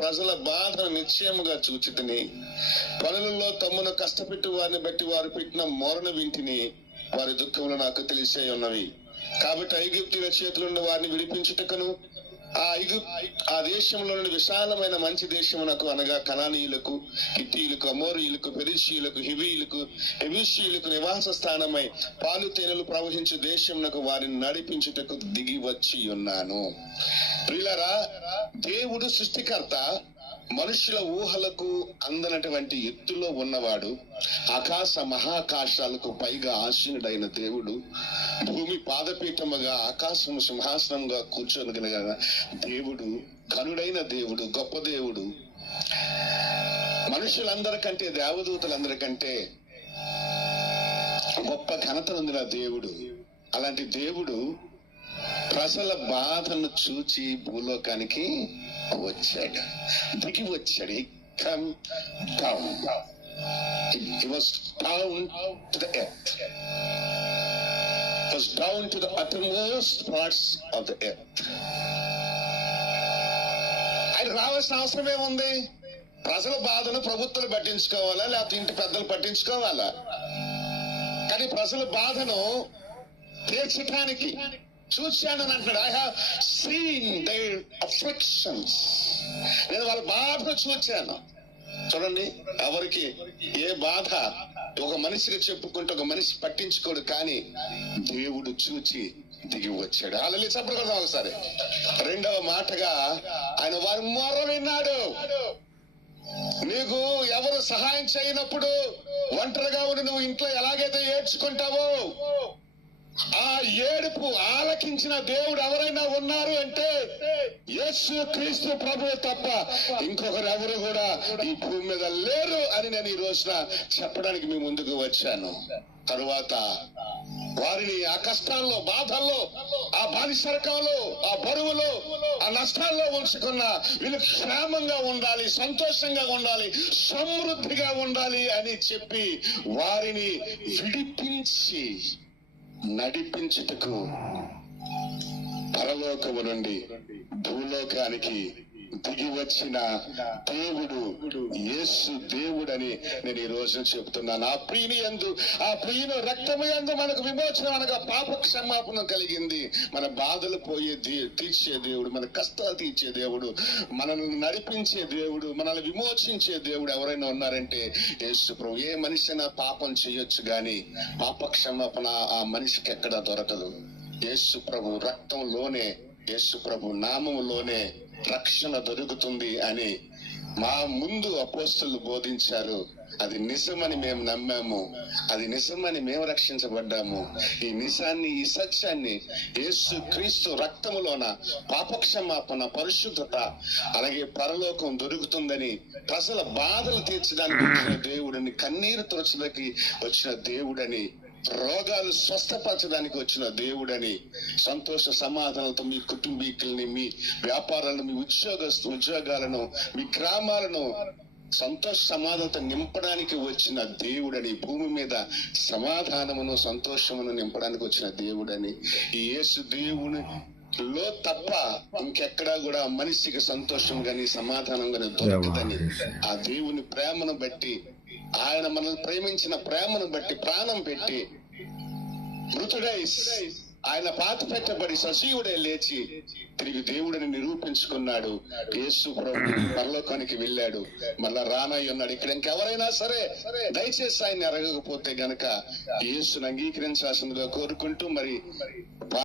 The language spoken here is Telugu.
ప్రజల బాధను నిశ్చయముగా చూచితిని. పనులలో తమ్మును కష్టపెట్టి వారిని బట్టి వారు పెట్టిన మోరణ వింటిని వారి దుఃఖములు నాకు తెలిసే ఉన్నవి. కాబట్టి ఐగుప్తుల చేతులున్న వారిని విడిపించుటకును ఆ ఐగు ఆ దేశంలో విశాలమైన మంచి దేశమునకు అనగా కనానీయులకు హిత్తీయులకు అమోరియులకు పెరిషియులకు హివీయులకు ఎబిషీయులకు నివాస స్థానమై పాలు తేనెలు ప్రవహించు దేశమునకు వారిని నడిపించుటకు దిగి వచ్చి ఉన్నాను. ప్రిలరా దేవుడు సృష్టికర్త మనుషుల ఊహలకు అందనటువంటి ఎత్తులో ఉన్నవాడు ఆకాశ మహాకాశాలకు పైగా ఆశీనుడైన దేవుడు. భూమి పాదపీఠముగా ఆకాశము సింహాసనంగా కూర్చొనగలిగిన దేవుడు కనుడైన దేవుడు గొప్ప దేవుడు. మనుషులందరికంటే దేవదూతలందరికంటే గొప్ప ఘనత నొందిన దేవుడు. అలాంటి దేవుడు ప్రజల బాధను చూచి భూలోకానికి వచ్చాడు. దిగి వచ్చాడు. Come down He was down to the earth. Was down to the uttermost parts of the earth. ఆయన రావాల్సిన అవసరం ఏముంది? ప్రజల బాధను ప్రభుత్వాలు పట్టించుకోవాలా? లేకపోతే ఇంటి పెద్దలు పట్టించుకోవాలా? కానీ ప్రజల బాధను తీర్చడానికి చూశాను అని అంటున్నాడు. I have seen their afflictions నేను వాళ్ళ బాధను చూచాను. చూడండి ఎవరికి ఏ బాధ ఒక మనిషికి చెప్పుకుంటే ఒక మనిషి పట్టించుకోడు కానీ దేవుడు చూచి దిగి వచ్చాడు. అలా చెప్పడు కదా ఒకసారి. రెండవ మాటగా ఆయన వారి మొర విన్నాడు. నీకు ఎవరు సహాయం చేయనప్పుడు ఒంటరిగా ఉండి నువ్వు ఇంట్లో ఎలాగైతే ఏడ్చుకుంటావో ఆ ఏడుపు ఆలకించిన దేవుడు ఎవరైనా ఉన్నారు అంటే యేసు క్రీస్తు ప్రభు తప్ప ఇంకొకరు ఎవరు కూడా ఈ భూమి మీద లేరు అని నేను ఈ రోజున చెప్పడానికి మీ ముందుకు వచ్చాను. తరువాత వారిని ఆ కష్టాల్లో బాధల్లో ఆ బానిసరకంలో ఆ బరువులో ఆ నష్టాల్లో ఉంచుకున్న వీళ్ళు క్షేమంగా ఉండాలి సంతోషంగా ఉండాలి సమృద్ధిగా ఉండాలి అని చెప్పి వారిని విడిపించి నడిపించుటకు పరలోకము నుండి భూలోకానికి దిగి వచ్చిన దేవుడు యేసు దేవుడని నేను ఈ రోజు చెప్తున్నాను ఆ ప్రియుని ఎందు ఆ ప్రియుని రక్తము ఎందు మనకు విమోచన అనగా పాప క్షమాపణ కలిగింది. మన బాధలు పోయే తీర్చే దేవుడు మన కష్టాలు తీర్చే దేవుడు మనల్ని నడిపించే దేవుడు మనల్ని విమోచించే దేవుడు ఎవరైనా ఉన్నారంటే యేసు ప్రభు. ఏ మనిషి అయినా పాపం చేయొచ్చు గాని పాప క్షమాపణ ఆ మనిషికి ఎక్కడా దొరకదు. యేసు ప్రభు రక్తంలోనే యేసు ప్రభు నామంలోనే రక్షణ దొరుకుతుంది అని మా ముందు అపోస్తులు బోధించారు. అది నిజమని మేము నమ్మాము. అది నిజమని మేము రక్షించబడ్డాము. ఈ నిజాన్ని ఈ సత్యాన్ని యేసు క్రీస్తు రక్తములోన పాపక్షమాపణ పరిశుద్ధత అలాగే పరలోకం దొరుకుతుందని ప్రజల బాధలు తీర్చడానికి వచ్చిన దేవుడిని కన్నీరు తురచడానికి వచ్చిన దేవుడని రోగాలు స్వస్థపరచడానికి వచ్చిన దేవుడని సంతోష సమాధానాలతో మీ కుటుంబీకుల్ని మీ వ్యాపారాలను మీ ఉద్యోగ ఉద్యోగాలను మీ గ్రామాలను సంతోష సమాధానంతో నింపడానికి వచ్చిన దేవుడని భూమి మీద సమాధానమును సంతోషమును నింపడానికి వచ్చిన దేవుడని ఈ యేసు దేవుని లో తప్ప ఇంకెక్కడా కూడా మనిషికి సంతోషం గాని సమాధానం గాని దొరకదని ఆ దేవుని ప్రేమను బట్టి ఆయన మనల్ని ప్రేమించిన ప్రేమను బట్టి ప్రాణం పెట్టి మృతుడై ఆయన పాత పెట్టబడి సజీవుడే లేచి తిరిగి దేవుడిని నిరూపించుకున్నాడు. యేసు ప్రభు పరలోకానికి వెళ్ళాడు. మళ్ళా రానయ్య ఉన్నాడు. ఇక్కడ ఇంకెవరైనా సరే దయచేసి ఆయన ఎరగకపోతే గనక యేసును అంగీకరించాల్సిందిగా కోరుకుంటూ మరి